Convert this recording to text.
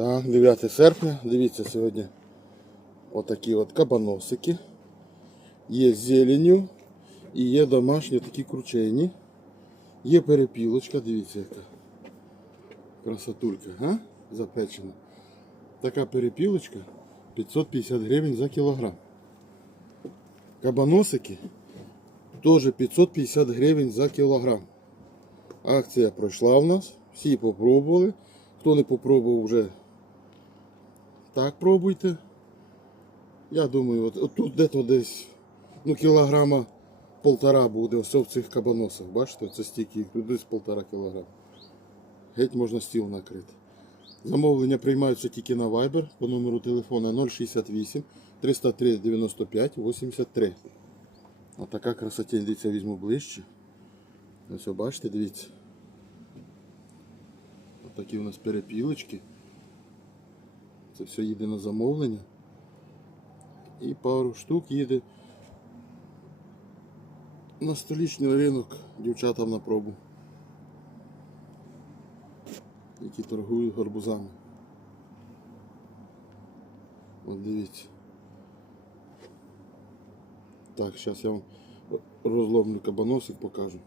Так, 9 серпня. Дивіться сьогодні. Отакі от кабаносики. Є з зеленю і є домашні такі кручені. Є перепілочка, дивіться яка. Красотулька, а? Запечена. Така перепілочка 550 гривень за кілограм. Кабаносики теж 550 гривень за кілограм. Акція пройшла в нас. Всі попробували. Хто не попробував вже так пробуйте. Я думаю, от, от тут десь десь ну, кілограма полтора буде ось в цих кабаносах. Бачите, це стільки їх, тут десь полтора кілограма. Геть можна стіл накрити. Замовлення приймаються тільки на Viber по номеру телефона 068 303 95 83. Отака красотень, дивіться, візьму ближче. Ось бачите, дивіться. Отакі у нас перепілочки. Це все їде на замовлення. І пару штук їде на столічний ринок дівчатам на пробу. Які торгують гарбузами. От дивіться. Так, зараз я вам розломлю кабаносик покажу.